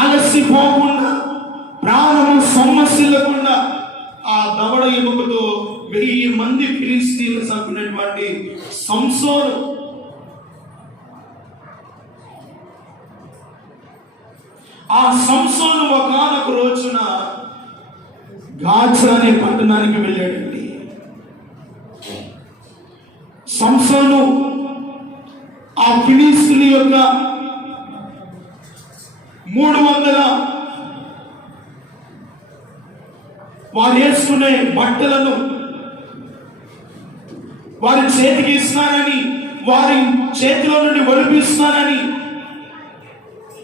అలసిపోకుండా, ప్రాణము సొమ్మసిల్లకుండా ఆ దవడ ఎముకతో 1000 మంది ఫిలిస్తీన్లు చంపినటువంటి సంసోను ఒకానొక రోజున గాజా అనే పట్టణానికి వెళ్ళాడండి. సంసోను ఆ ఫిలిస్తీన్ల యొక్క 300 వారు వేసుకునే బట్టలను వారి చేతికి ఇస్తున్నానని, వారి చేతిలో నుండి ఒడిపిస్తున్నానని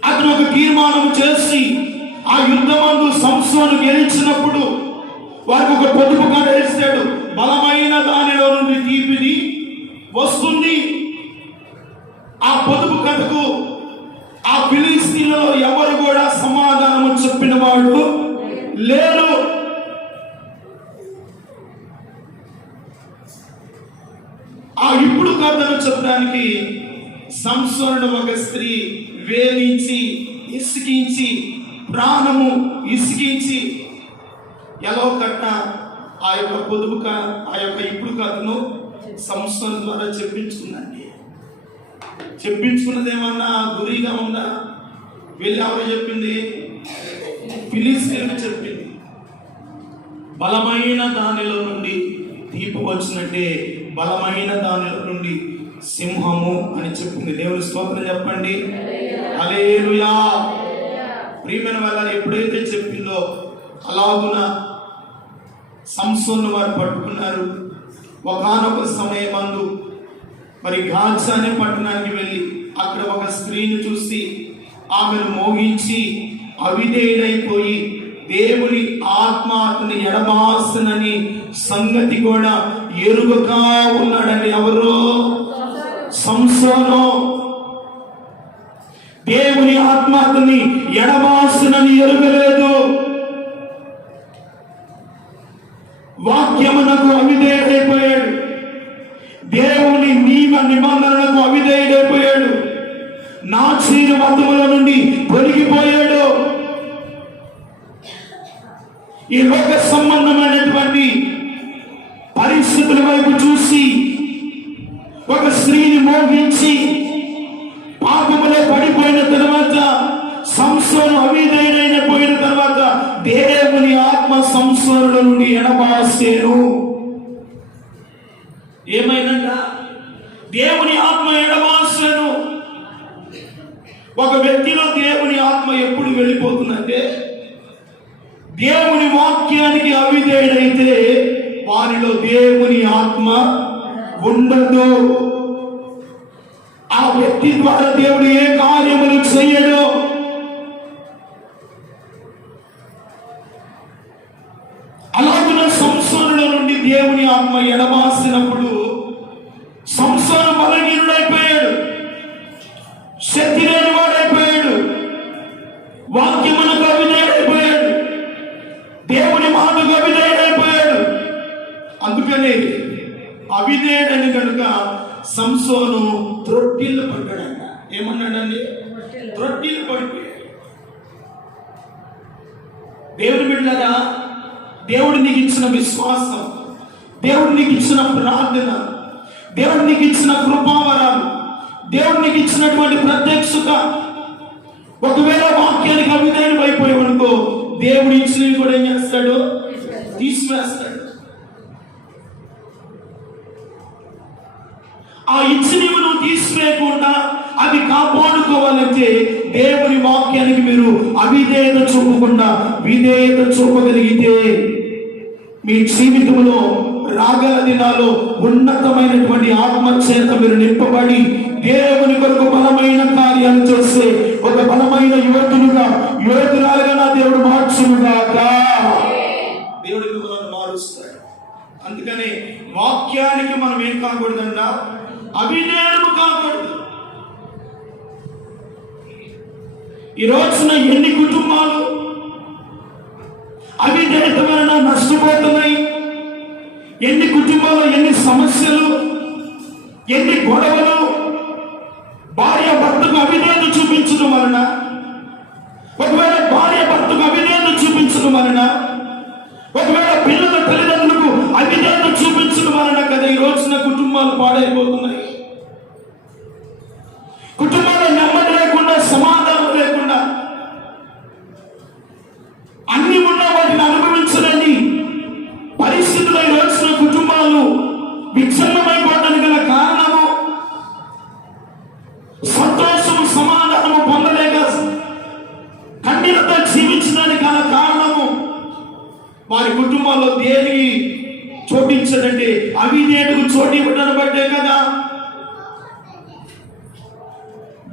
అతను ఒక తీర్మానం చేసి ఆ యుద్ధమందు సంసోను గెలిచినప్పుడు వారికి ఒక పొదుపు కథ వేస్తాడు. బలమైన దానిలో నుండి తీపిది వస్తుంది. ఆ పొదుపు కథకు ఆ ఫిలిస్తీన్లలో ఎవరు కూడా సమాధానం చెప్పిన వాడు లేరు. ఆ ఇప్పుడు కథను చెప్పడానికి సంసోనుడు ఒక స్త్రీ వేధించి, ఇసికించి, ప్రాణము ఇసికించి ఎలా కట్ట ఆ యొక్క ఇప్పుడు కథను సంసోను ద్వారా చెప్పించుకుందండి. చెప్పించుకున్నది ఏమన్నా గురిగా ఉందా? వెళ్ళి ఎవరు చెప్పింది? ఫిలిస్తీన్లు చెప్పింది. బలమైన దానిలో నుండి తీపి వచ్చినట్టే బలమైన దానిలో నుండి సింహము అని చెప్పింది. దేవుని స్తోత్రం చెప్పండి. హల్లెలూయా. ప్రియమైన వాళ్ళని ఎప్పుడైతే చెప్పిందో అలాగున సంసోను వారు పట్టుకున్నారు. ఒకానొక సమయమందు మరి గాజా అనే పట్టణానికి వెళ్ళి అక్కడ ఒక స్త్రీని చూసి ఆమెను మోగించి అవిధేయుడైపోయి దేవుని ఆత్మ అతని ఎడబాసనని సంగతి కూడా ఎరుగగా ఉన్నాడని. ఎవరో? సంసోను. దేవుని ఆత్మ అతని ఎడబాసనని ఎరుగలేదు. వాక్యమునకు అవిధేయుడైపోయాడు. దేవుని నియమ నిబంధనలకు అవిధేయుడైపోయాడు. నాచీరు మతముల నుండి తొలగిపోయాడు. ఈ లోక సంబంధమైనటువంటి పరిస్థితుల వైపు చూసి ఒక స్త్రీని మోగించి పాపములో పడిపోయిన తర్వాత, సంసోను అవిధేయుడైన పోయిన తర్వాత దేవుని ఆత్మ సంసోనుల నుండి ఎడబాసేను. ఏమైందంట? దేవుని ఆత్మ ఎడబాసేను. ఒక వ్యక్తిలో దేవుని ఆత్మ ఎప్పుడు వెళ్ళిపోతుందంటే, దేవుని వాక్యానికి అవిధేయుడైతే వారిలో దేవుని ఆత్మ ఉండదు. ఆ వ్యక్తి ద్వారా దేవుడు ఏ కార్యములు చేయడు. అలాగున సంసోనుల నుండి దేవుని ఆత్మ ఎడబాసినప్పుడు సంసోను బలహీనుడైపోయాడు, శక్తి లేని వాడైపోయాడు, వాక్యమునకు అవిధేయుడైపోయాడు, దేవుని మాటకు అవిధేయుడైపోయాడు. అందుకనే అవిధేయుడని కనుక సంసోను త్రొట్టిల్లు పడ్డాడంట. ఏమన్నాడండి? త్రొట్టిల్లు పడిపోయాడు. దేవుని బిడ్డలారా, దేవుడు నీకు ఇచ్చిన విశ్వాసం, దేవుడు నీకు ఇచ్చిన ప్రార్థన, దేవుడు నీకు ఇచ్చిన కృపావరాలు, దేవుడు నీకు ఇచ్చినటువంటి ప్రత్యక్షత ఒకవేళ వాక్యానికి అవిధేయుడు అయిపోయావనుకో, దేవుడు ఇచ్చినవి కూడా ఏం చేస్తాడు? తీసివేస్తాడు. ఆ ఇచ్చినవి నువ్వు తీసివేయకుండా అవి కాపాడుకోవాలంటే దేవుని వాక్యానికి మీరు అవిధేయత చూపకుండా విధేయత చూపగలిగితే మీ జీవితంలో రాగల దినాల్లో ఉన్నతమైనటువంటి ఆత్మచేత మీరు నింపబడి దేవుని కొరకు బలమైన కార్యాలు చేస్తే ఒక బలమైన యువతురాలుగా నా దేవుడు మార్చునుగాక. దేవుడి మిమ్మల్ని మారుస్తాడు. అందుకని వాక్యానికి మనం ఏం కాకూడదన్నా, అవిధేయులు కాకూడదు. ఈ రోజున ఎన్ని కుటుంబాలు అవిధేయత వలన నష్టపోతున్నాయి, ఎన్ని కుటుంబాల్లో ఎన్ని సమస్యలు, ఎన్ని గొడవలు, భార్య భర్తకు అవిధేయత చూపించడం వలన ఒకవేళ భార్య భర్తకు అవిధేయత చూపించడం వలన, ఒకవేళ పిల్లల తల్లిదండ్రులకు అవిధేయత చూపించడం వలన కదా ఈ రోజున కుటుంబాలు పాడైపోతున్నాయి. కుటుంబాల్లో నెమ్మది లేకుండా, సమాధానం లేకుండా, అన్ని ఉన్న వాటిని అనుభవించలేని పరిస్థితుల్లో ఈ రోజున కుటుంబాలు విచ్ఛిన్నమైపోవడానికి గల కారణము సంతోషము, సమాధానము పొందలేక కన్నీళ్లతో జీవించడానికి గల కారణము వారి కుటుంబాల్లో దేనికి చోటించదంటే అవిధేయతకు చోటు ఇవ్వడాన్ని బట్టే కదా.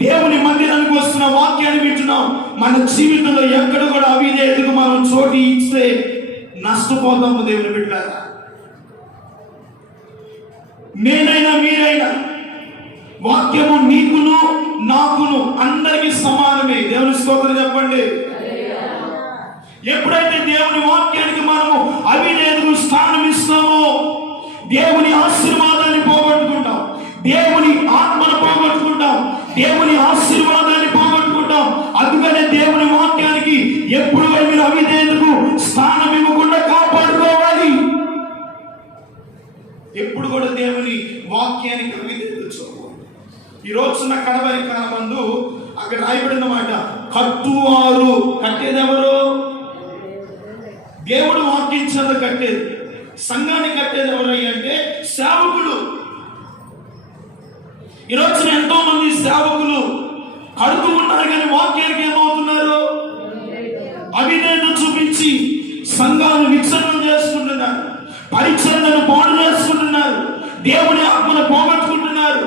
దేవుని మందిరానికి వస్తున్న వాక్యాన్ని వింటున్నాం. మన జీవితంలో ఎక్కడ కూడా అవిధేయతకు మనం చోటు ఇస్తే నష్టపోతాము. దేవుని బిడ్డలారా, నేనైనా మీరైనా వాక్యము నీకును నాకును అందరికీ సమానమే. దేవుని స్తోత్రం చెప్పండి. ఎప్పుడైతే దేవుని వాక్యానికి మనము అవిధేయతకు స్థానం ఇస్తామో దేవుని ఆశీర్వాదాన్ని పోగొట్టుకుంటాం, దేవుని ఆత్మను పోగొట్టుకుంటాం, దేవుని ఆశీర్వాదాన్ని పోగొట్టుకుంటాం. అందుకనే దేవుని వాక్యానికి ఎప్పుడు మీరు అవిధేయతకు స్థానం ఇవ్వకుండా కాపాడుకోవాలి. ఎప్పుడు కూడా దేవుని వాక్యానికి అవిధేయత చూడాలి. ఈ రోజున కడవరి కాలమందు అక్కడ రాయబడిన మాట, కట్టువారు. కట్టేదెవరు? దేవుడు వాక్యం చెంద కట్టేది. సంఘాన్ని కట్టేది ఎవరయ్యా అంటే సేవకులు. ఈ రోజున ఎంతో మంది సేవకులు కడుతూ ఉన్నారు, కానీ వాక్యానికి ఏమవుతున్నారు? అవిధేయత చూపించి సంఘాలను విచ్ఛిన్నం చేసుకుంటున్నారు, పరిచర్యను పాడు చేసుకుంటున్నారు, దేవుని ఆత్మను పోగొట్టుకుంటున్నారు.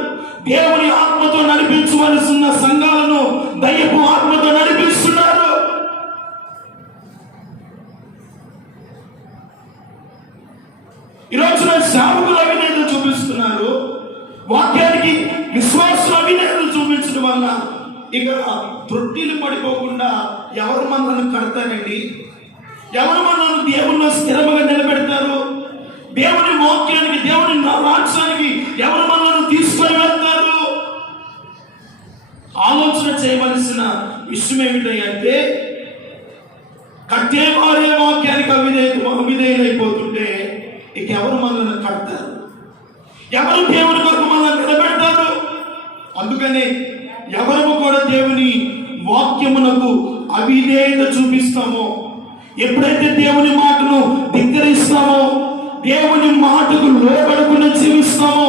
దేవుని ఆత్మతో నడిపించవలసిన సంఘాలను దయ్యపు ఆత్మతో నడిపిస్తున్నారు. ఈ రోజున సేవకులు అవిధేయత చూపిస్తున్నారు, వాక్యానికి విశ్వాసం అవిధేయత చూపించడం వల్ల ఇక త్రుట్టిలు పడిపోకుండా ఎవరు మనల్ని కడతారండి? ఎవరు మనల్ని దేవుల్లో స్థిరముగా నిలబెడతారు? దేవుని వాక్యానికి, దేవుని రాజ్యానికి ఎవరు మనల్ని తీసుకొని వెళ్తారు? ఆలోచన చేయవలసిన విషయం ఏమిటంటే, కట్టేవారే వాక్యానికి అవిధేయులైపోతుంటే ఇక ఎవరు మనల్ని కడతారు? ఎవరు దేవుని కొరకు మనల్ని నిలబెడతారు? అందుకనే ఎవరు కూడా దేవుని వాక్యమునకు అవిధేయత చూపిస్తామో, ఎప్పుడైతే దేవుని మాటను ధిక్కరిస్తామో, దేవుని మాటకు లోబడకుండా జీవిస్తామో,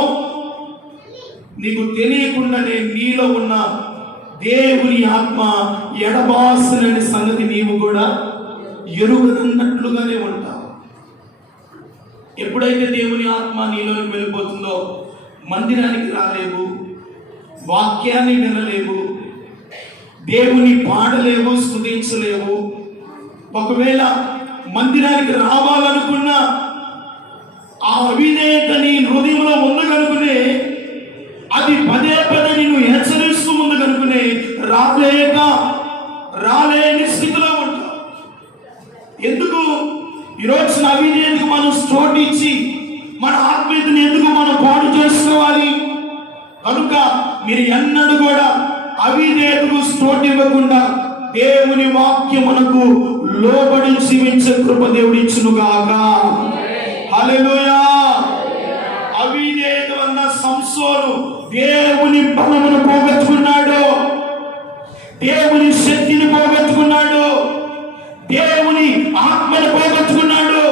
నీకు తెలియకుండానే నీలో ఉన్న దేవుని ఆత్మ ఎడబాసనని సంగతి నీవు కూడా ఎరుగనన్నట్లుగానే ఉంటావు. ఎప్పుడైతే దేవుని ఆత్మ నీలోకి వెళ్ళిపోతుందో మందిరానికి రాలేవు, వాక్యాన్ని వినలేవు, దేవుని పాడలేవు, స్తుతించలేవు. ఒకవేళ మందిరానికి రావాలనుకున్నా ఆ అవిధేయత నీ హృదయంలో ఉంది కనుకునే, అది పదే పదే నిన్ను హెచ్చరిస్తూ ఉంది కనుకునే రాలేని స్థితిలో ఉంటావు. ఎందుకు? ఈరోజు అవిధేయతకు మనం చోటు ఇచ్చి మన ఆత్మీయతను ఎందుకు మనం పాడు చేసుకోవాలి? కనుక మీరు ఎన్నడూ కూడా అవిధేయతకు చోటు ఇవ్వకుండా దేవుని వాక్యమునకు లోబడి జీవించే కృప దేవుడు ఇచ్చునుగాక. హల్లెలూయా. అవిధేయత వలన సంసోను దేవుని బలమును పోగొట్టుకున్నాడు, దేవుని శక్తిని పోగొట్టుకున్నాడు, దేవుని ఆత్మను పోగొట్టుకున్నాడు.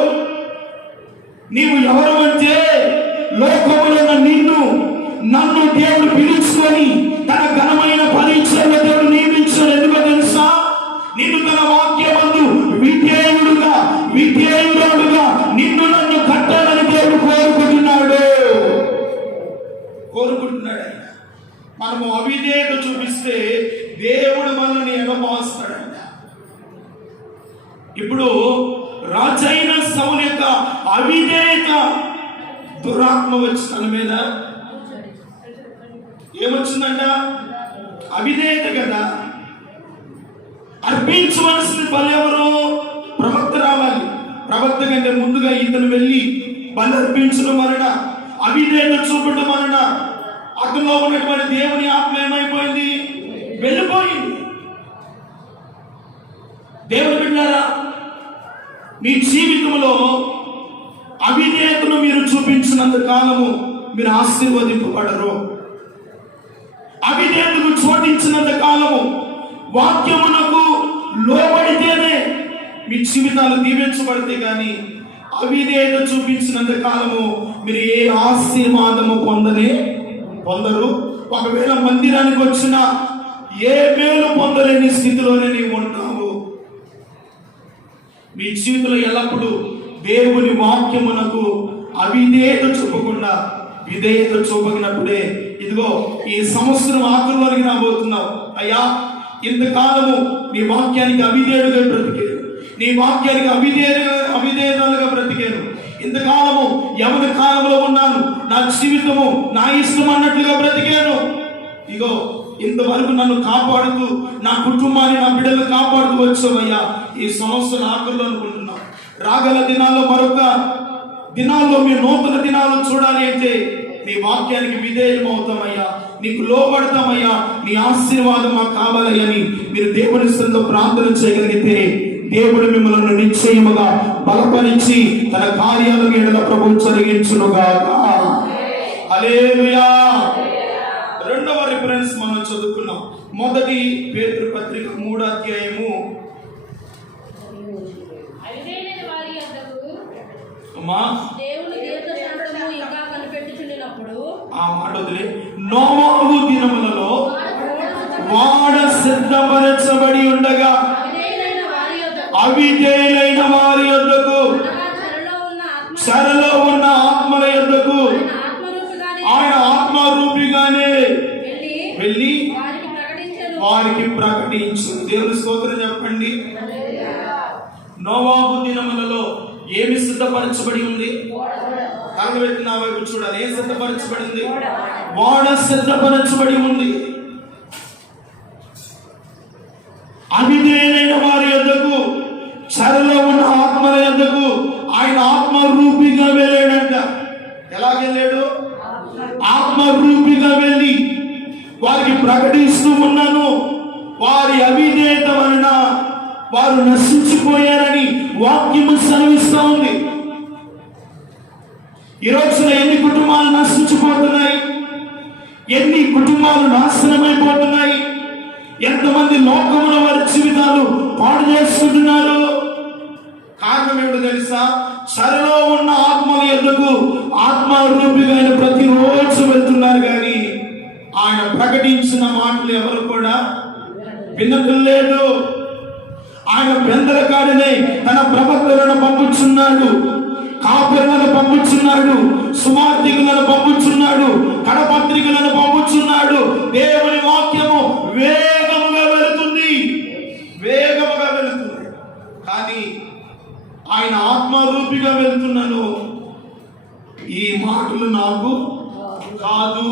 నీవు ఎవరు అంటే, లోకములో నన్ను దేవుడు పిలుచుకొని తన ఘనమైన పరీక్షలో దేవుడు నియమించాడు. ఎందుకో తెలుసా? నిన్ను తన వాక్యమందు విధేయుడుగా నిన్ను నన్ను కట్టాలని దేవుడు కోరుకుంటున్నాడు. మనము అవిధేయత చూపిస్తే దేవుడు మనల్ని ఎడబాస్తాడంట. ఇప్పుడు రాజైన సౌలు యొక్క అవిధేయత, దురాత్మ వచ్చి తన మీద ఏమొచ్చిందంట? అవిధేయత కదా. అర్పించవలసిన బలి ఎవరు? ప్రవక్త రావాలి. ప్రవక్త కంటే ముందుగా ఇతను వెళ్ళి బలి అర్పించడం వలన, అవిధేయత చూపడం వలన అతనిలో ఉన్నటువంటి దేవుని ఆత్మ ఏమైపోయింది? వెళ్ళిపోయింది. దేవుని బిడ్డలారా, మీ జీవితంలో అవిధేయతను మీరు చూపించినంత కాలము మీరు ఆశీర్వదింపబడరు. అవిధేయతను చోటించినంత కాలము, వాక్యమునకు లోబడితేనే మీ జీవితాలు దీవించబడితే కానీ అవిధేయత చూపించినంత కాలము మీరు ఏ ఆశీర్వాదము పొందరు. ఒకవేళ మందిరానికి వచ్చిన ఏ మేలు పొందలేని స్థితిలోనే నీవు ఉంటావు. మీ జీవితంలో ఎల్లప్పుడూ దేవుని వాక్యమునకు అవిధేయత చూపకుండా విధేయత చూపగినప్పుడే ఇదిగో ఈ సంవత్సరం ఆఖరిలోనికి రాబోతున్నావు. అయ్యా, ఇంతకాలము నీ వాక్యానికి అవిధేయుడుగా బ్రతికాను, నీ వాక్యానికి అవిధేయులుగా బ్రతికాను. ఇంతకాలము యవన కాలంలో ఉన్నాను, నా జీవితము నా ఇష్టం అన్నట్లుగా బ్రతికాను. ఇగో ఇంతవరకు నన్ను కాపాడుతూ నా కుటుంబాన్ని నా బిడ్డలు కాపాడుతూ వచ్చావయ్యా. ఈ సంవత్సరం ఆఖరిలో అనుకుంటున్నాం. రాగల దినాల్లో మరొక దినాల్లో మీ నూతన దినాలు చూడాలి అంటే నీ వాక్యానికి విధేయం అవుతామయ్యా, నీకు లోబడతామయ్యా, నీ ఆశీర్వాదం మాకు కావాలని మీరు దేవుని సన్నిధిలో ప్రార్థన చేయగలిగితే దేవుడు మిమ్మల్ని నిశ్చయముగా బలపరించి తన కార్యాలను ఎడల ప్రభువు జరిగించునుగాక. హల్లెలూయా. రెండవ రిఫరెన్స్ మనం చదువుకున్నాం. మొదటి పేతురు పత్రిక 3వ అధ్యాయము. ఆ మాట వదిలే. నోవాహు దినములలో వాడ సిద్ధపరచబడి ఉండగా అవిధేయులైన వారి యొద్దకు, చెరలో ఉన్న ఆత్మల యొద్దకు ఆయన ఆత్మరూపిగానే వెళ్ళి వారికి ప్రకటించు. దేవుని స్తోత్రం చెప్పండి. నోవాహు దినములలో ఏమి సిద్ధపరచబడి ఉంది? కళ్ళు పెట్టి నా వైపు చూడాలి. ఏం సిద్ధపరచబడింది? వాడ సిద్ధపరచబడి ఉంది. అవిధేయులైన వారి యొద్దకు, చెరలో ఉన్న ఆత్మల యొద్దకు ఆయన ఆత్మరూపిగా వెళ్ళాడంట. ఎలాగెళ్ళాడు? ఆత్మరూపిగా వెళ్ళి వారికి ప్రకటిస్తూ ఉన్నాను, వారి అవిధేయత వలన వారు నశించిపోయారని వాక్యము సెలవిస్తూ ఉంది. ఈ రోజున ఎన్ని కుటుంబాలు నశించిపోతున్నాయి, ఎన్ని కుటుంబాలు నాశనమైపోతున్నాయి, ఎంతమంది లోకంలో వారి జీవితాలు పాడు చేసుకుంటున్నారు. కారణం ఏమిటో తెలుసా? చెరలో ఉన్న ఆత్మల యొద్దకు ఆత్మరూపిగా ఆయన ప్రతిరోజు వెళ్తున్నారు, కానీ ఆయన ప్రకటించిన మాటలు ఎవరు కూడా వినలేదు. ఆయన పెందలకాడినే తన ప్రవక్తలను పంపుచున్నాడు, కాపురులను పంపుచున్నాడు, సువార్తికులను పంపుచున్నాడు, కడపత్రికలను పంపుచున్నాడు. దేవుని వాక్యము వేగముగా వెళుతుంది. కానీ ఆయన ఆత్మరూపిగా వెళ్తున్నాను. ఈ మాటలు నాకు కాదు,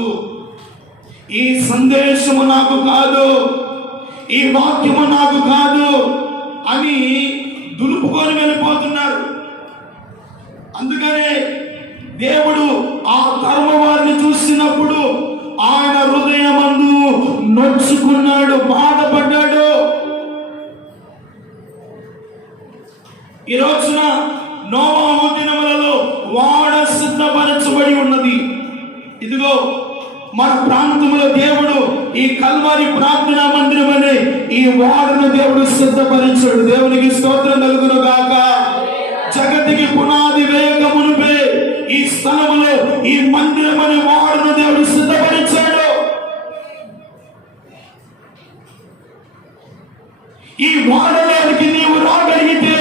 ఈ సందేశము నాకు కాదు, ఈ వాక్యము నాకు కాదు అని దులుపుకొని వెళ్ళిపోతున్నారు. అందుకనే దేవుడు ఆ తరమ వారిని చూసినప్పుడు ఆయన హృదయమందు నొచ్చుకున్నాడు, బాధపడ్డాడు. ఈ రోజున నోవాహు దినములలో వాడ సిద్ధపరచబడి ఉన్నది. ఇదిగో మన ప్రాంతంలో దేవుడు ఈ కల్వారి ప్రార్థనా మందిరం అనే ఈ వాడను దేవుడు సిద్ధపరిచాడు. దేవునికి స్తోత్రం కలుగును గాక. జగతికి పునాది వేగమునుపే ఈ స్థలములో ఈ మందిరం అనే వాడను దేవుడు సిద్ధపరిచాడు. ఈ వాడలోనికి నీవు రాగలిగితే,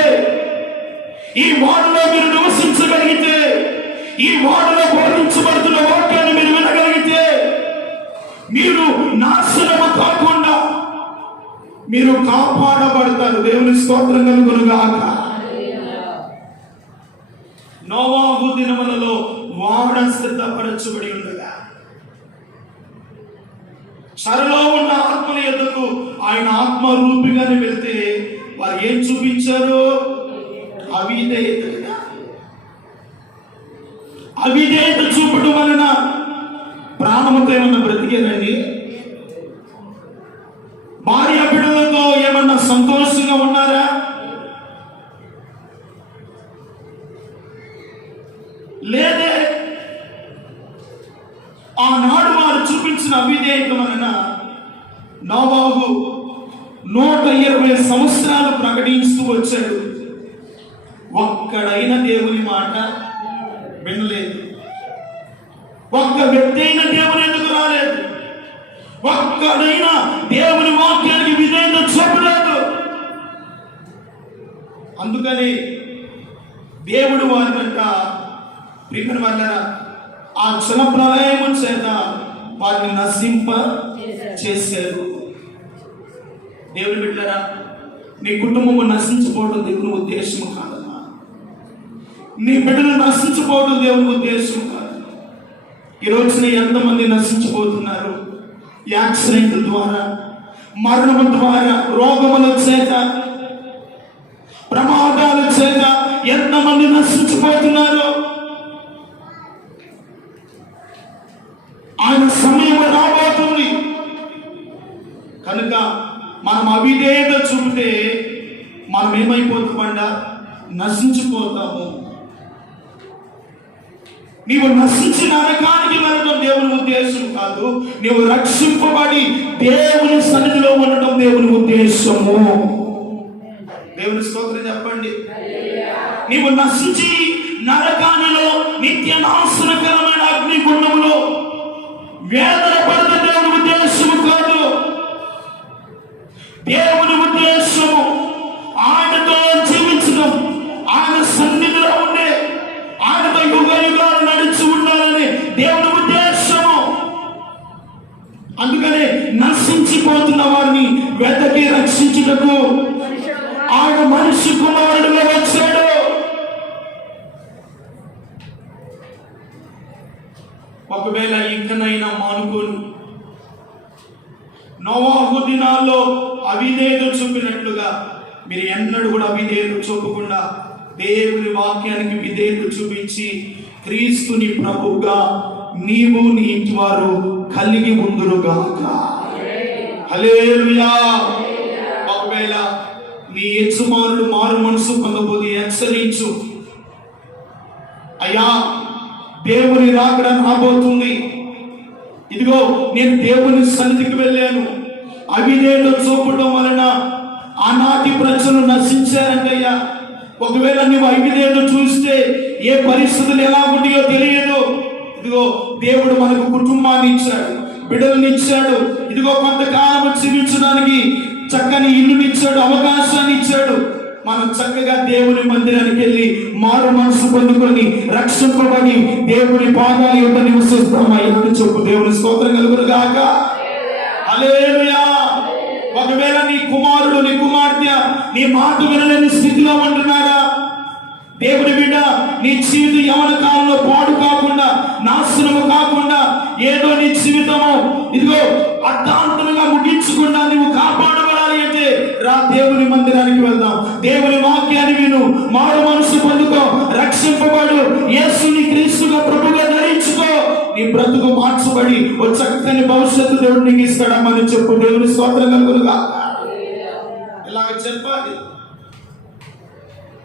ఈ వాడలో మీరు నివసించగలిగితే, ఈ వాడలో బోధించబడుతున్న వాక్యాన్ని మీరు వినగలిగితే, మీరు నాశనము కాకుండా మీరు కాపాడబడతారు. దేవుని స్తోత్రం కలుగును గాక. నోవాహు దినములలో వాడ సిద్ధపరచబడి ఉండగా చెరలో ఉన్న ఆత్మల యొద్దకు ఆయన ఆత్మరూపిగానే వెళ్తే వారు ఏం చూపించారు? అవిధేయత. అవిధేయత చూపడం వలన ప్రాణముతో ఏమన్నా బ్రతికేదండి? భార్య బిడ్డలతో ఏమన్నా సంతోషంగా ఉన్నారా? చూపించిన అవిధేయత వలన నోవాహు 120 సంవత్సరాలు ప్రకటిస్తూ వచ్చాడు. ఒక్కడైన దేవుని మాట వినలేదు. ఒక్క వ్యక్తి అయిన దేవుని ఎందుకు రాలేదు? ఒక్కడైనా దేవుని వాక్యానికి విధేయత చూపలేదు. అందుకని దేవుడు వారినంట ప్రియమైన వాళ్ళ ఆ జల ప్రళయము చేత వారిని నశింప చేశారు. దేవుని బిడ్డలారా, నీ కుటుంబము నశించిపోవడం దేవుని ఉద్దేశం కాదమ్మా. నీ బిడ్డలు నశించిపోవడం దేవుని ఉద్దేశం కాదు. ఈ రోజున ఎంతమంది నశించిపోతున్నారు? యాక్సిడెంట్ ద్వారా, మరణము ద్వారా, రోగముల చేత, ప్రమాదాల చేత ఎంతమంది నశించిపోతున్నారు? ఆయన సమయం రాబోతుంది కనుక మనం అవిధేయత చూపితే మనం ఏమైపోతామంట? నశించిపోతాము. నీవు నశించి నరకానికి వెళ్ళడం దేవుని ఉద్దేశం కాదు. నీవు రక్షింపబడి దేవుని సన్నిధిలో ఉండటం దేవుని ఉద్దేశము. దేవుని స్తోత్రం చెప్పండి. నీవు నశించి నరకానిలో నిత్య నాశనకరమైన అగ్నిగుండములో వేదన పడడం దేవుని ఉద్దేశము కాదు. దేవుని ఉద్దేశము ఆయనతో జీవించడం, ఆయన సన్నిధిలో ఉండే, ఆయనతో యుగ యుగాలు నడిచి ఉండాలని దేవుని ఉద్దేశము. అందుకనే నశించిపోతున్న వారిని వెతకి రక్షించుటకు ఆయన మనిషి కుమారుడుగా వచ్చాడు. ఒకవేళ ఇంకనైనా మానుకోను, నోవాహు దినాల్లో అవిధేయత చూపినట్లుగా మీరు ఎన్నడూ కూడా అవిధేయత చూపకుండా దేవుని వాక్యానికి విధేయత చూపించి క్రీస్తుని ప్రభువుగా నీవు నీ ఇంటి వారు కలిగి ఉందురుగాక. హల్లెలూయా. ఒకవేళ నీ యజమానుడు మారు మనసు పొందబోతే హెచ్చరించు. అయ్యా, దేవుని రాకడ రాబోతుంది. ఇదిగో నేను దేవుని సన్నిధికి వెళ్ళాను. అవిధేయత చూపడం వలన ఆనాటి ప్రజలు నశించారంటయ్యా. ఒకవేళ నువ్వు అవిధేయత చూస్తే ఏ పరిస్థితులు ఎలా ఉంటాయో తెలియదు. ఇదిగో దేవుడు మనకు కుటుంబాన్ని ఇచ్చాడు, బిడ్డలను ఇచ్చాడు. ఇదిగో కొంతకాలం జీవించడానికి చక్కని ఇల్లునిచ్చాడు, అవకాశాన్ని ఇచ్చాడు. మనం చక్కగా దేవుని మందిరానికి వెళ్ళి మారు మనసు పొందుకొని రక్షింపబడి దేవుని పాదాల యొక్క నివసిస్తామయ్యా అని చెప్పు. దేవుని స్తోత్రం కలుగునుగాక. హల్లెలూయా. ఒకవేళ నీ కుమారుడు, నీ కుమార్తె నీ మాట వినలేని స్థితిలో ఉంటున్నారా? దేవుని బిడ్డ, నీ జీవితం యవన కాలంలో పాడు కాకుండా, నాశనము కాకుండా, ఏదో నీ జీవితము ఇదిగో అర్థాంతరంగా ముగించకుండా నువ్వు కాపాడబడాలి అంటే రా, దేవుని మందిరానికి వెళ్దాం. దేవుని వాక్యాన్ని విను, మారు మనసు పొందుకో, రక్షింపబడు, యేసుని క్రీస్తుగా ప్రభుగా ధరించుకో. నీ బ్రతుకు మార్చబడి ఓ చక్కని భవిష్యత్తు దేవుడు నీకు ఇస్తాడమ్మని చెప్పు. దేవుని స్తోత్రం కలుగునుగా. ఇలాగ చెప్పాలి.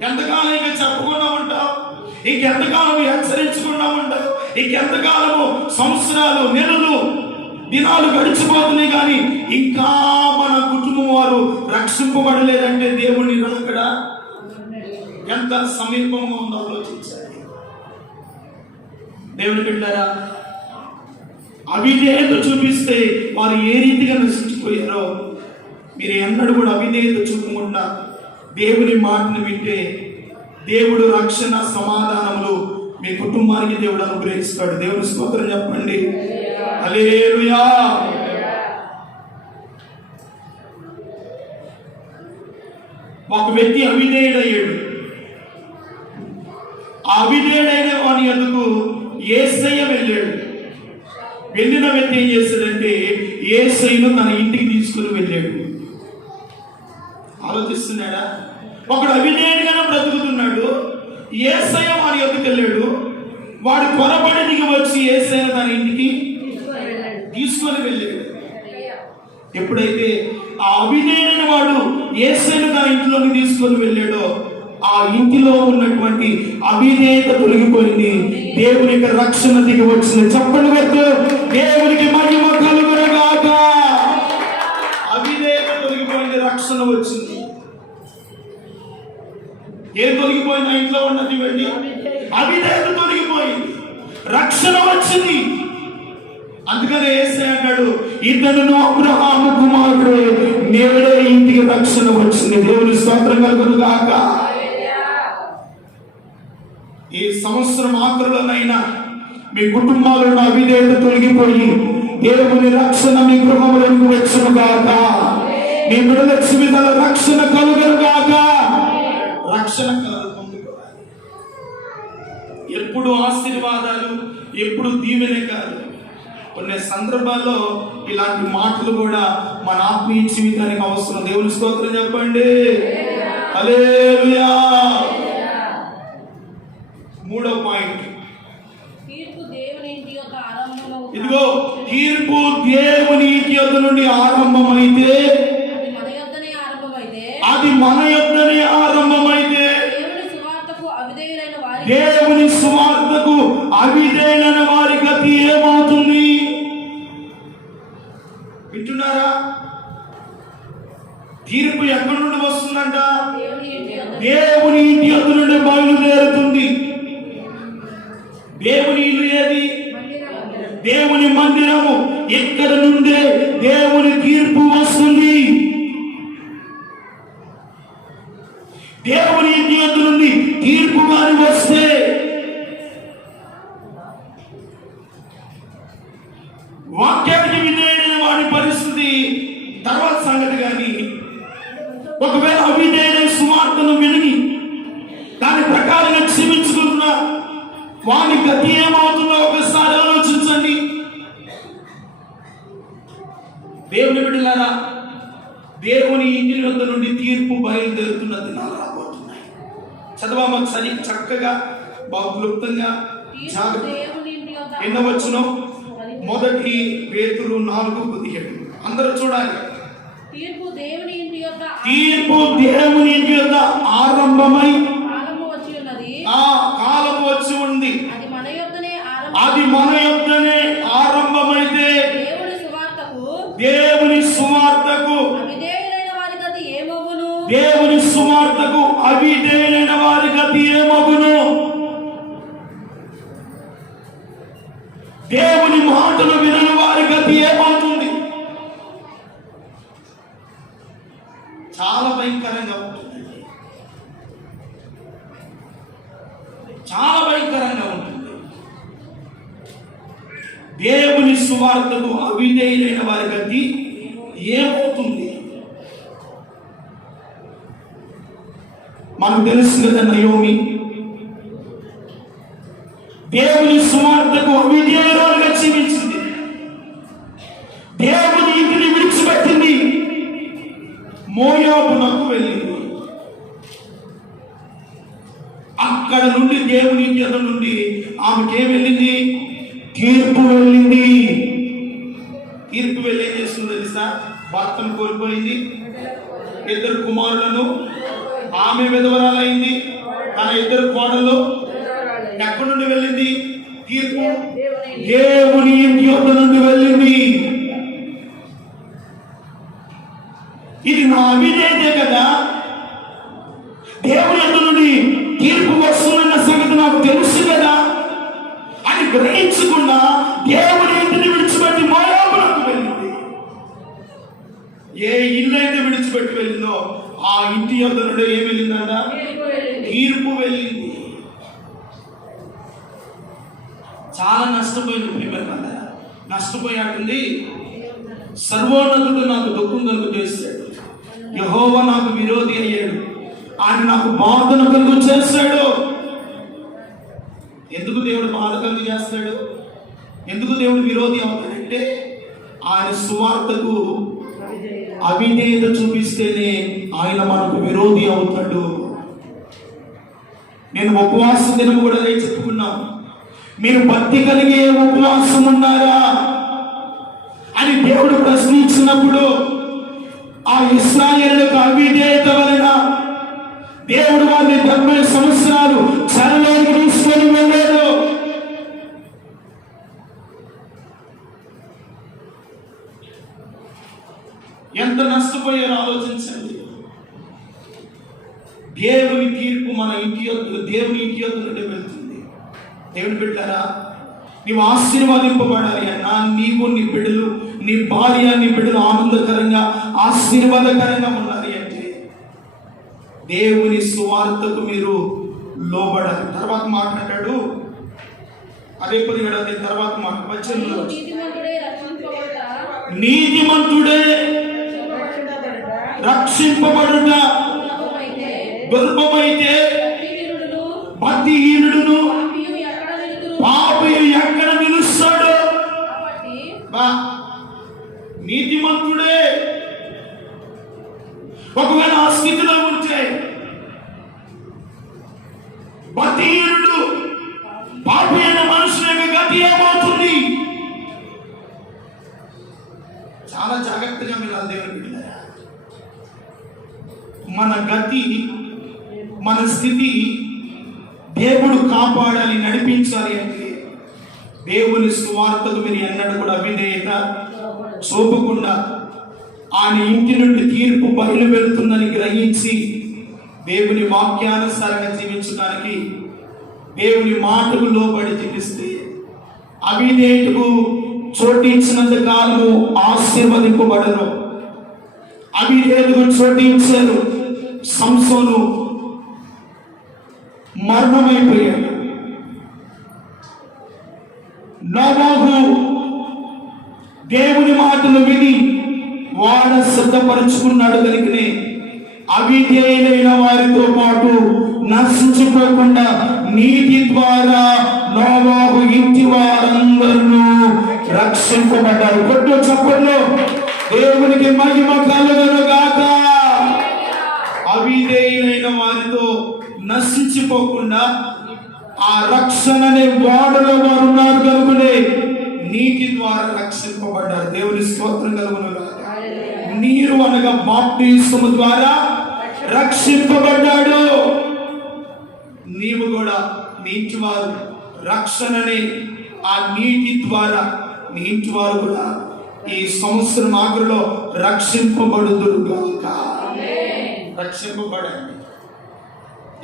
ఎంతకాలం ఇంకా చెప్పకుండా ఉంటావు? ఇంకెంతకాలం హెచ్చరించకుండా ఉంటావు? ఇంకెంతకాలము సంవత్సరాలు, నెలలు, దినాలు గడిచిపోతున్నాయి కానీ ఇంకా మన కుటుంబం వారు రక్షింపబడలేదంటే దేవుని రాకడ ఎంత సమీపంగా ఉందో ఆలోచించాలి. దేవుని బిడ్డలారా, అవిధేయత చూపిస్తే వారు ఏ రీతిగా నశించిపోయారో మీరు ఎన్నడూ కూడా అవిధేయత చూపకుండా దేవుని మాటను వింటే దేవుడు రక్షణ, సమాధానములు మీ కుటుంబానికి దేవుడు అనుగ్రహిస్తాడు. దేవుని స్తోత్రం చెప్పండి. హల్లెలూయా. ఒక వ్యక్తి అవిధేయుడయ్యాడు. ఆ అవిధేయుడైన వాని ఎందుకు యేసయ్య వెళ్ళాడు. వెళ్ళిన వ్యక్తి ఏం చేశాడంటే యేసయ్యను తన ఇంటికి తీసుకుని వెళ్ళాడు. ఆలోచిస్తున్నాడా? ఒకడు అవిధేయుడిగానే బ్రతుకుతున్నాడు. యేసయ్య వారి యొద్దకు వెళ్ళాడు. వాడు పొరపడి దిగి వచ్చి యేసయ్యను తన ఇంటికి తీసుకొని వెళ్ళాడు. ఎప్పుడైతే ఆ అవిధేయుడైన వాడు యేసయ్యను తన ఇంట్లోకి తీసుకొని వెళ్ళాడో ఆ ఇంటిలో ఉన్నటువంటి అవిధేయత తొలగిపోయింది. దేవుని యొక్క రక్షణ దిగి వచ్చింది. చెప్పండి, దేవునికి మహిమ కలుగును. వచ్చింది. ఏం తొలగిపోయింది? ఆ ఇంట్లో ఉన్నది వెళ్ళి అవిధేయత తొలగిపోయింది, రక్షణ వచ్చింది. అందుకనే యేసయ్య అన్నాడు, ఇతను అబ్రహాము కుమారుడే, నేడే ఇంటికి రక్షణ వచ్చింది. దేవుని స్తోత్రం కలుగును గాక. ఈ సంవత్సరం ఆఖరులోనైనా మీ కుటుంబాలలో అవిధేయత తొలగిపోయి దేవుని రక్షణ మీ గృహంలోకి వచ్చును గాక. మీ బిడ్డల జీవితాల రక్షణ కలుగును గాక. రక్షణ కలుగుతుంది. ఎప్పుడు ఆశీర్వాదాలు, ఎప్పుడు దీవెనే కాదు. కొన్ని సందర్భాల్లో ఇలాంటి మాటలు కూడా మన ఆత్మీయ జీవితానికి అవసరం. దేవుని స్తోత్రం చెప్పండి. హల్లెలూయా. మూడో పాయింట్, ఇదిగో తీర్పు దేవుని ఇంటి యొద్ద నుండి ఆరంభమైతే, అది మన యొద్దనే ఆరంభమైతే, దేవుని సువార్తకు అవిధేయులైన వారి గతి ఏమవుతుంది? వింటున్నారా? తీర్పు ఎక్కడి నుండి వస్తుందంట? దేవుని ఇంటి యొద్ద నుండి బయలుదేరుతుంది. దేవుని ఇల్లు ఏది? దేవుని మందిరము. ఇక్కడ నుండే దేవుని తీర్పు వస్తుంది. దేవుని ఇంటి యొద్ద నుండి తీర్పు వారి వస్తే, వాక్యానికి విధేయుడైన వాడి పరిస్థితి తర్వాత సంగతి. కానీ ఒకవేళ అవిధేయుడైన సువార్తను విని దాని ప్రకారంగా జీవించుకున్న వాని గతి ఏమవుతుందో ఒకసారి ఆలోచించండి. దేవుని బిడ్డలారా, దేవుని ఇంటి వద్ద నుండి తీర్పు బయలుదేరుతున్న దినాలు రాబోతున్నాయి. చదవమ్మ సరి చక్కగా, బాగా క్లుప్తంగా, ఎన్నవచ్చునో? మొదటి పేతురు 4:17. అందరూ చూడాలి. తీర్పు దేవుని ఇంటి యొద్ద ఆరంభమై కాలము వచ్చి ఉంది. అది మన యొద్దనే ఆరంభమైతే దేవుని సువార్తకు అవిధేయులైన వారి గతి ఏమగును? దేవుని మాటలు వినని వారి గతి ఏమవుతుంది? చాలా భయంకరంగా ఉంటుంది. చాలా భయంకరంగా ఉంటుంది. దేవుని సువార్తకు అవిధేయులైన వారి గతి ఏమవుతుంది? మనకు తెలుసు కదా, నయోమి దేవుని సువార్తకు అవిధేయురాలుగా జీవించింది. దేవుని ఇంటిని విడిచిపెట్టింది, మోయాబునకు వెళ్ళింది. అక్కడ నుండి దేవుని ఇంటి యొద్ద నుండి ఆమెకేం వెళ్ళింది? తీర్పు వెళ్ళింది. తీర్పు వెళ్ళి ఏం చేస్తుంది తెలుసా? భర్తను కోల్పోయింది, 2 కుమారులను, ఆమె విధవరాలైంది, తన 2 కోడళ్ళు. ఎక్కడి నుండి వెళ్ళింది తీర్పు? దేవుని ఇంటి యొద్ద నుండి వెళ్ళింది. ఇది నా అవిధేయతే కదా. దేవుని యొద్ద నుండి తీర్పు వస్తుందన్న సంగతి నాకు తెలుసు కదా అని గ్రహించకుండా దేవుని ఇంటిని విడిచిపెట్టి మోయాబునకు వెళ్ళింది. ఏ ఇల్లు అయితే విడిచిపెట్టి వెళ్ళిందో ఆ ఇంటి యొద్ద నుండి ఏం వెళ్ళిందంట? తీర్పు వెళ్ళింది. చాలా నష్టపోయింది. ప్రియమైన నష్టపోయాటుంది. సర్వోన్నతుడు నాకు దుఃఖం కలుగు చేశాడు, యెహోవా నాకు విరోధి అయ్యాడు, ఆయన నాకు బాధను కలుగు చేశాడు. ఎందుకు దేవుడు బాధ కలుగు చేస్తాడు? ఎందుకు దేవుడు విరోధి అవుతాడంటే, ఆయన సువార్తకు అవిధేయత చూపిస్తేనే ఆయన మనకు విరోధి అవుతాడు. నేను ఉపవాస దినం కూడా చెప్పుకున్నాను. మీరు భక్తి కలిగే ఉపవాసం ఉన్నారా అని దేవుడు ప్రశ్నించినప్పుడు, ఆ ఇశ్రాయేలుకు అవిధేయత వలన దేవుడు వారిని 70 సంవత్సరాలు చెరలోకి తీసుకొని వెళ్ళాడు. ఎంత నష్టపోయారో ఆలోచించండి. దేవుని తీర్పు మన ఇంటి యొద్ద, దేవుని ఇంటి యొద్ద నుండి వెళ్తుంది. దేవుని బిడ్డలారా, నీవు ఆశీర్వాదింపబడాలి అన్నా, నీవు, నీ బిడ్డలు, నీ భార్య, నీ బిడ్డలు ఆనందకరంగా ఆశీర్వాదకరంగా ఉండాలి అంటే దేవుని సువార్తకు మీరు లోబడాలి. తర్వాత మాట్లాడాడు, అదే 17 తర్వాత మాట వచనంలో, నీతిమంతుడే రక్షింపబడుట దుర్భమైతే భక్తిహీనుడును పాపియు ఎక్కడ నిలుస్తాడు? నీతిమంతుడే ఒకవేళ ఆ స్థితిలో ఉంటే, భక్తిహీనుడు పాపి అయిన మనుషుల యొక్క గతి ఏమవుతుంది? చాలా జాగ్రత్తగా వినాలి దేవుని బిడ్డలారా. మన గతి, మన స్థితి దేవుడు కాపాడాలి, నడిపించాలి అంటే దేవుని సువార్తకు మీరు ఎన్నడూ కూడా అవిధేయత చూపకుండా ఆయన ఇంటి నుండి తీర్పు బయలు వెళుతుందని గ్రహించి దేవుని వాక్యానుసారంగా జీవించడానికి, దేవుని మాటకు లోబడి జీవిస్తే అవిధేయతకు చోటించినంత కాలము ఆశీర్వదింపబడరు. అవిధేయతకు చోటించారు, సంసోను మరణమైపోయాడు. నోబహు దేవుని మాటలు విని వాడ సిద్ధపరుచుకున్నాడు కనుకనే అవిధేయులైన వారితో పాటు నశించిపోకుండా నీతి ద్వారా నోబహు ఇంటి వారందరూ రక్షింపబడ్డారు. కొట్టు చప్పట్లో దేవునికి మహిమ కలుగును గాక. అవిధేయులైన వారితో నశించిపోకుండా ఆ రక్షణ అనే వాడలో వారు ఉన్నారు కనుకనే నీతి ద్వారా రక్షింపబడ్డారు. దేవుని స్తోత్రం కలుగును గాక. నీరు అనగా బాప్టిసము ద్వారా రక్షింపబడ్డాడు. నీవు కూడా నీ ఇంటి వారు రక్షణని ఆ నీటి ద్వారా నీ ఇంటి వారు కూడా ఈ సంవత్సరం ఆఖరిలో రక్షింపబడుదురు గాక. రక్షింపబడండి.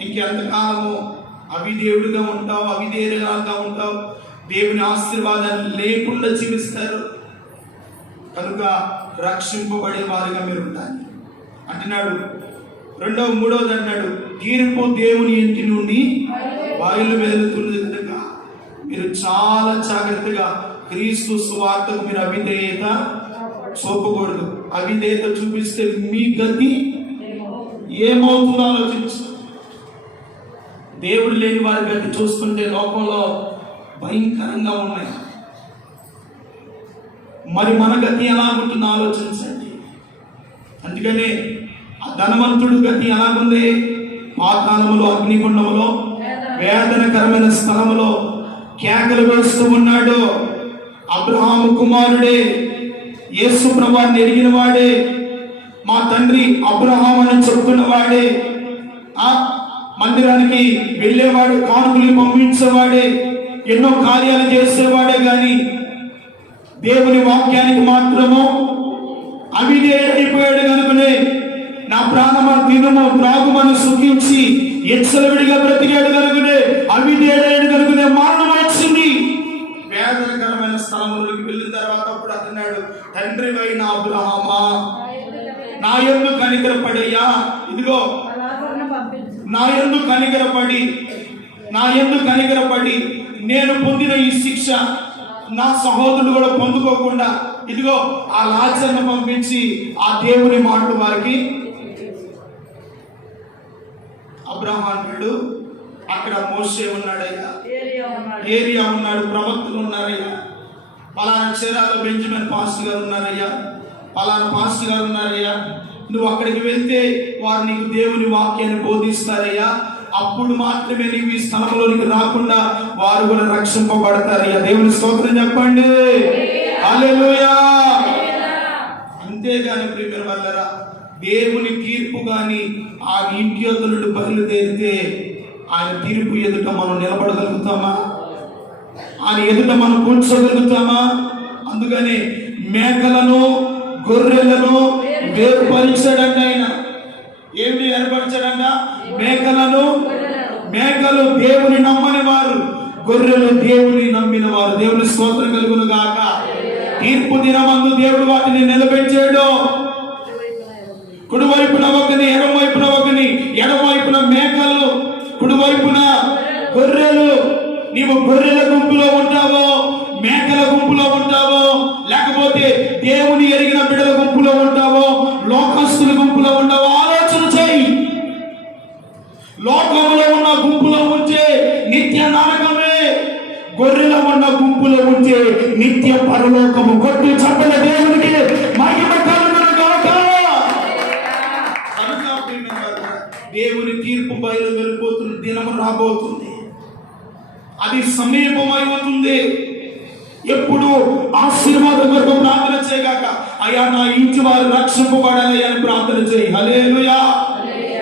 ఇంకెంతకాలము అవిధేయుడిగా ఉంటావు, అవిధేయులుగా ఉంటావు, దేవుని ఆశీర్వాదాన్ని లేకుండా జీవిస్తారు. కనుక రక్షింపబడే వారిగా మీరు ఉండాలి అంటున్నాడు. 3వది అన్నాడు, తీర్పు దేవుని ఇంటి నుండి బయలు వెలుతున్నది కనుక మీరు చాలా జాగ్రత్తగా క్రీస్తు సువార్తకు మీరు అవిధేయత చూపకూడదు. అవిధేయత చూపిస్తే మీ గతి ఏమవుతుందో ఆలోచించు. దేవుడు లేని వారి గతి చూస్తుంటే లోకంలో భయంకరంగా ఉన్నాయి. మరి మన గతి ఎలాగుంటుందో ఆలోచించండి. అందుకనే ఆ ధనవంతుడు గతి ఎలాగుంది? పాతాళములో, అగ్నిగుండములో, వేదనకరమైన స్థలములో కేకలు వేస్తూ ఉన్నాడు. అబ్రహాము కుమారుడే, యేసు ప్రభువుని ఎరిగిన వాడే, మా తండ్రి అబ్రహాం అని చెప్తున్న వాడే, ఆ మందిరానికి వెళ్ళేవాడు, కానుకలు పంపించేవాడే, ఎన్నో కార్యాలు చేసేవాడే, కానీ దేవుని వాక్యానికి మాత్రము అవిధేయుడైపోయాడు. కనుకనే నా ప్రాణమా తినుము త్రాగుమని సుఖించి ఎచ్చలవిడిగా బ్రతికాడు. కనుకనే అవిధేయుడైన కనుకనే మరణం వచ్చింది. వేదనకరమైన స్థలములకు వెళ్ళిన తర్వాత అప్పుడు అన్నాడు, తండ్రివైన అబ్రహామా నా యందు కనికరపడయ్యా, ఇదిగో నా యందు కనికరపడి నేను పొందిన ఈ శిక్ష నా సహోదరులు కూడా పొందుకోకుండా ఇదిగో ఆ లాజర్ను పంపించి ఆ దేవుని మాటలు వారికి. అబ్రహాం అన్నాడు, అక్కడ మోషే ఉన్నాడయ్యా, ఏరియా ఉన్నాడు, ప్రవక్తలు ఉన్నారయ్యా, పలానా చీరాలో బెంజమిన్ పాస్టర్ గారు ఉన్నారయ్యా, పలానా పాస్టర్ గారు ఉన్నారయ్యా, నువ్వు అక్కడికి వెళ్తే వారు నీకు దేవుని వాక్యాన్ని బోధిస్తారయ్యా, అప్పుడు మాత్రమే నీవు ఈ స్థలంలోనికి రాకుండా వారు కూడా రక్షింపబడతారయ్యా. దేవుని స్తోత్రం చెప్పండి. హల్లెలూయా. అంతేగాని ప్రియమైన వాళ్ళరా, దేవుని తీర్పు కానీ ఆ ఇంటి యొద్ద నుండి బయలుదేరితే ఆయన తీర్పు ఎదుట మనం నిలబడగలుగుతామా? ఆయన ఎదుట మనం కూర్చోగలుగుతామా? అందుకని మేకలను గొర్రెలను వేరుపరిచాడంట. ఆయన ఏమిటి ఏర్పరిచాడంట? మేకలు దేవుని నమ్మని వారు, గొర్రెలు దేవుని నమ్మిన వారు. దేవుని స్తోత్రం కలుగును గాక. తీర్పు దినమందు దేవుడు వాటిని నిలబెట్టాడు. కుడివైపున ఒకని, ఎడమవైపున ఒకని. ఎడమవైపున మేకలు, కుడివైపున గొర్రెలు. నీవు గొర్రెల గుంపులో ఉంటావో, మేకల గుంపులో ఉంటావో, లేకపోతే దేవుని ఎరిగిన బిడ్డల గుంపులో ఉంటావో, లోకస్తుల గుంపులో ఉంటావో ఆలోచన చేయి. లోకంలో ఉన్న గుంపులో ఉంటే నిత్య నరకమే, గొర్రెల ఉన్న గుంపులో ఉంటే నిత్య పరలోకము. కొట్టి చప్పల దేవునికి మహిమ కలుగును గాక. దేవుని తీర్పు బయలు వెళ్ళిపోతున్న దినము రాబోతుంది. అది సమీపమైపోతుంది. ఎప్పుడు ఆశీర్వాదం కొరకు ప్రార్థన చేయగాక, అయ్యా నా ఇంటి వారు రక్షింపబడాలి అని ప్రార్థన చేయి. హల్లెలూయా.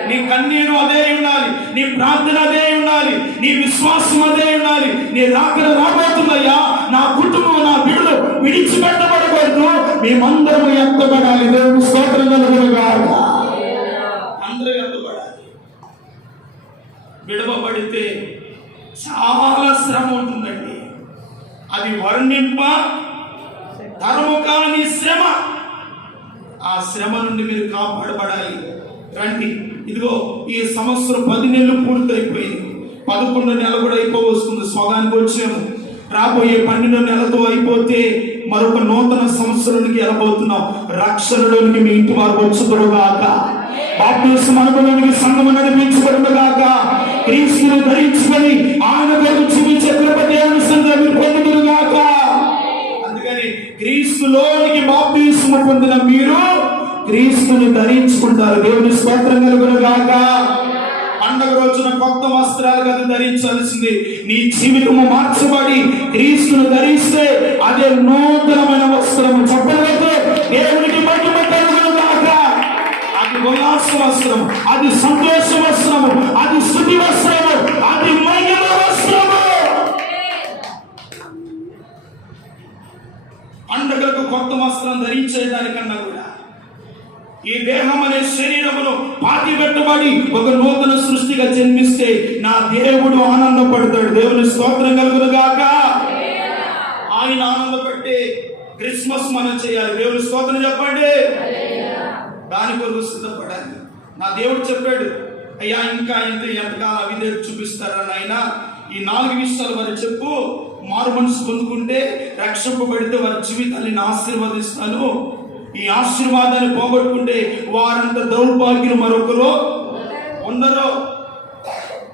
నీ కన్నీరు అదే ఉండాలి, నీ ప్రార్థన అదే ఉండాలి, నీ విశ్వాసం అదే ఉండాలి. నీ రాకడ రాబోతుందయ్యా, నా కుటుంబం, నా బిడ్డలు విడిచిపెట్టబడకూడదు, మేమందరము ఎత్తబడాలి. దేవుని స్తోత్రం కలుగును గాక. అందరూ ఎత్తబడాలి. విడవబడితే చాలా శ్రమ ఉంటుందండి. అది వర్ణింప తరము కాని శ్రమ. ఆ శ్రమ నుండి మీరు కాపాడబడాలి. రండి, ఇదిగో ఈ సంవత్సరం 10 నెలలు పూర్తయిపోయింది. 11వ నెల కూడా అయిపోవస్తుంది. స్వగానికి వచ్చాము. రాబోయే 12వ నెలతో అయిపోతే మరొక నూతన సంవత్సరానికి వెళ్ళబోతున్నాం. రక్షణలోనికి మీ ఇంటి వారు వచ్చుదురుగాక. బాప్తిస్మం అనుభవానికి సంఘము నడిపించబడుగాక. క్రీస్తును ధరించుకొని ఆయన కొరకు చూపించే కృప దేవుని సంఘాన్ని పొందుదురుగాక. అందుకని క్రీస్తులోనికి బాప్తిస్మం పొందిన మీరు క్రీస్తుని ధరించుకుంటారు. దేవుని స్తోత్రం కలుగునుగాక. పండగ రోజున కొత్త వస్త్రాలు కదా ధరించాల్సింది. నీ జీవితము మార్చబడి క్రీస్తును ధరిస్తే అదే నూతనమైన వస్త్రము. చెప్పలేకపోతే దేవునికి మహిమ కలుగునుగాక. అది ఉల్లాస వస్త్రము, అది సంతోష వస్త్రము, అది స్తుతి వస్త్రము, అది మహిమ వస్త్రము. పండగలకు కొత్త వస్త్రం ధరించేదానికన్నా కూడా ఈ దేహం అనే శరీరమును పాతి పెట్టబడి ఒక నూతన సృష్టిగా జన్మిస్తే నా దేవుడు ఆనందపడతాడు. దేవుని స్తోత్రం కలుగునుగాక. ఆయన ఆనందపట్టి క్రిస్మస్ మనం చేయాలి. దేవుని స్తోత్రం చెప్పండి. దాని కొరకు సిద్ధపడాలి. నా దేవుడు చెప్పాడు, అయ్యా ఇంకా ఎంతకాలం అవిధేయత చూపిస్తారా నాయన, ఈ 4 విషయాలు వారు చెప్పు. మారు మనసు పొందుకుంటే, రక్షింపబడితే వారి జీవితాన్ని ఆశీర్వదిస్తాను. ఈ ఆశీర్వాదాన్ని పోగొట్టుకుంటే వారంత దౌర్భాగ్యులు మరొకరు ఉండరు.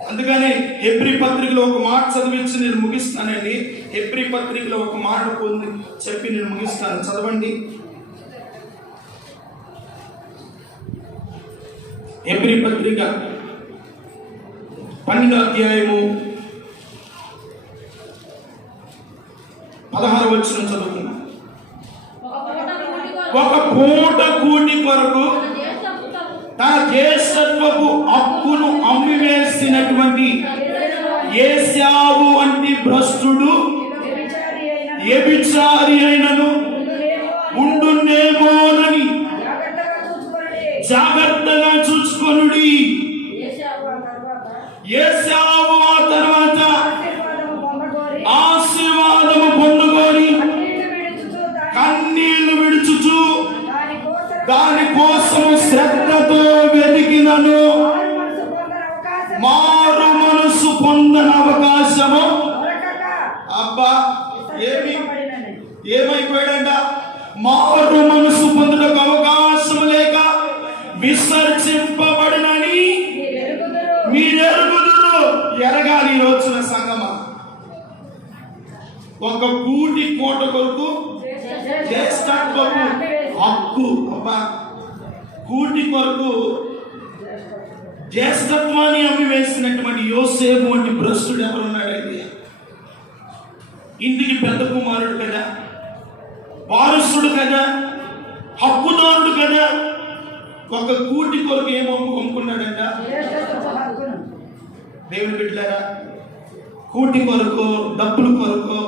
అందుకని హెబ్రీ పత్రికలో ఒక మాట చదివించి నేను ముగిస్తానండి. హెబ్రీ పత్రికలో ఒక మాట పొంది చెప్పి నేను ముగిస్తాను. చదవండి. హెబ్రీ పత్రిక 12వ అధ్యాయము 16వ వచనం చదువుతున్నాం. ఒక పూట కూటి కొరకు తన జ్యేష్ఠత్వపు హక్కును అమ్మివేసినటువంటి ఏశావు వంటి భ్రష్టుడు వ్యభిచారి అయినను ఉండునేమోనని జాగ్రత్తగా చూసుకొనుడి. ఏశావు ఆ తర్వాత ఆశీర్వాదము పొందుకొని కన్నీళ్లు విడుచుచు దానికోసము శ్రద్ధతో వెతికినను మారు మనసు పొందని అవకాశము అబ్బా ఏమైపోయాడంట? మారు మనసు పొందుటకు అవకాశం లేక విసర్జింపబడినని మీరెరుగుదురు. ఎరగాలి ఈ రోజున సంగమా. ఒక కూటి కోట కొరకు జ్యేష్ఠత్వపు హక్కు, అబ్బా కూటి కొరకు జ్యేష్ఠత్వాన్ని అమ్మివేసినటువంటి యోసేపు వంటి భ్రష్టుడు ఎవరున్నాడండి? ఇంటికి పెద్ద కుమారుడు కదా, వారసుడు కదా, హక్కుదారుడు కదా, ఒక కూటి కొరకు ఏం అమ్ముకున్నాడంట? దేవుని బిడ్డలారా, కూటి కొరకు, డబ్బుల కొరకు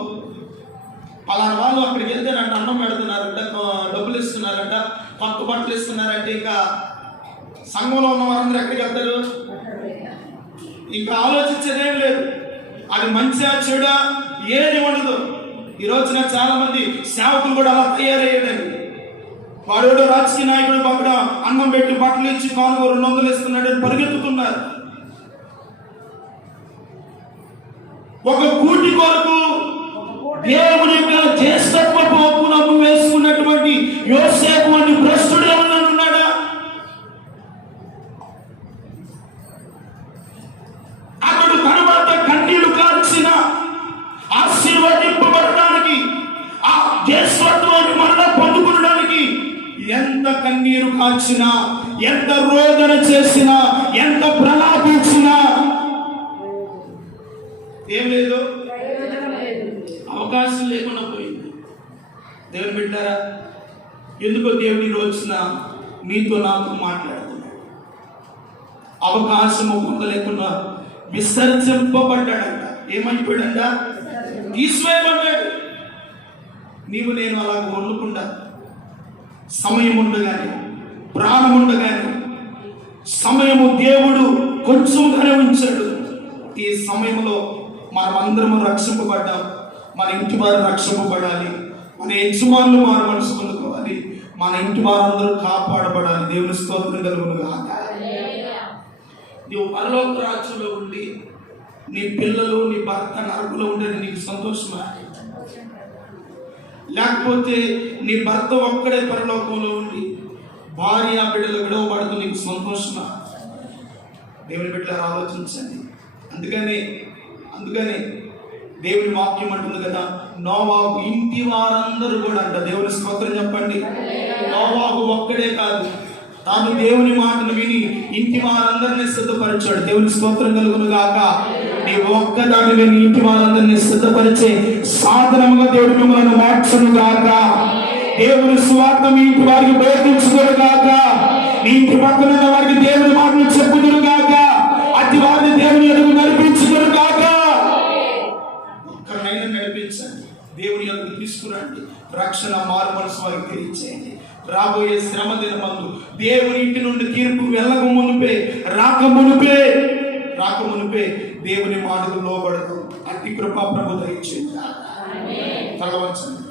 పలానా వాళ్ళు అక్కడికి వెళ్తేనంట అన్నం పెడుతున్నారంట, డబ్బులు ఇస్తున్నారంట, కొత్త బట్టలు ఇస్తున్నారంటే ఇంకా సంఘంలో ఉన్న వారందరూ ఎక్కడికి వెళ్తారు? ఇంకా ఆలోచించేదేం లేదు. అది మంచిగా చెడా ఏది ఉండదు. ఈ రోజున చాలా మంది సేవకులు కూడా అలా తయారయ్యాడండి. వాడు రాజకీయ నాయకుడు అక్కడ అన్నం పెట్టి బట్టలు ఇచ్చి కానుకో 200 ఇస్తున్నాడు అని పరిగెత్తుతున్నారు. ఒక కూటి కొరకు దేవుని యొక్క జ్యేష్ఠత్వపు హక్కును వేసుకున్నటువంటి యోసేపు అని భ్రష్టుడు ఏమన్నా ఉన్నాడా? అతడు తరువాత కన్నీళ్లు కార్చిన ఆశీర్వదింపబడడానికి, ఆ జ్యేష్ఠత్వాన్ని మరణ పొందుకునడానికి ఎంత కన్నీరు కార్చినా, ఎంత రోదన చేసినా, ఎంత ప్రలాపించినా ఏం లేదు, అవకాశం లేకుండా పోయింది. దేవుని బిడ్డారా, ఎందుకో దేవుని రోజున మీతో నాతో మాట్లాడుతున్నాడు. అవకాశము పొందలేకుండా విసర్జింపబడ్డాడంట. ఏమైపోయాడంట? తీసివేయబడ్డాడు. నీవు నేను అలాగ వండుకుండా సమయం ఉండగానే, ప్రాణం ఉండగానే, సమయము దేవుడు కొంచెంగానే ఉంచాడు. ఈ సమయంలో మనం అందరము రక్షింపబడ్డాం. మన ఇంటి వారు రక్షింపబడాలి, మన యజమానులు మారు మనసు పొందుకోవాలి, మన ఇంటి వారందరూ కాపాడబడాలి. దేవుని స్తోత్రం కలుగును గాక. నీవు పరలోక రాజ్యంలో ఉండి నీ పిల్లలు నీ భర్త నరకులో ఉండేది నీకు సంతోషమా? లేకపోతే నీ భర్త ఒక్కడే పరలోకంలో ఉండి భార్య బిడ్డలు విడవబడుతూ నీకు సంతోషమా? దేవుని బిడ్డలు ఆలోచించండి. అందుకనే దేవుని వాక్యం అంటుంది కదా, నోవాహు ఇంటి వారందరూ కూడా అంట. దేవుని స్తోత్రం చెప్పండి. నోవాహు ఒక్కడే కాదు, తాను దేవుని మాటను విని ఇంటి వారందరినీ సిద్ధపరిచాడు. దేవుని స్తోత్రం కలుగును గాక. నీ ఒక్కదాని విని ఇంటి వారందరినీ సిద్ధపరిచే సాధనముగా దేవుడు మిమ్మల్ని మార్చును గాక. దేవుని సువార్త మీ ఇంటి వారికి బోధించుదురు గాక. నీ ఇంటి పక్కన ఉన్న వారికి దేవుని మాటలు చెప్పుదురు గాక. అతి వారిని దేవుని ఎదుగు నడిపించుదురు గాక. ఒక్కరినైనా నడిపించండి, దేవుని ఎదుగు తీసుకురండి, రక్షణ మారు మనసు వారికి తెలియచేయండి. రాబోయే శ్రమ దినమందు దేవుని ఇంటి నుండి తీర్పు రాక మునుపే దేవుని మాటకు లోబడదు. అతి కృపా ప్రభు దయచేయండి. తలవంచండి.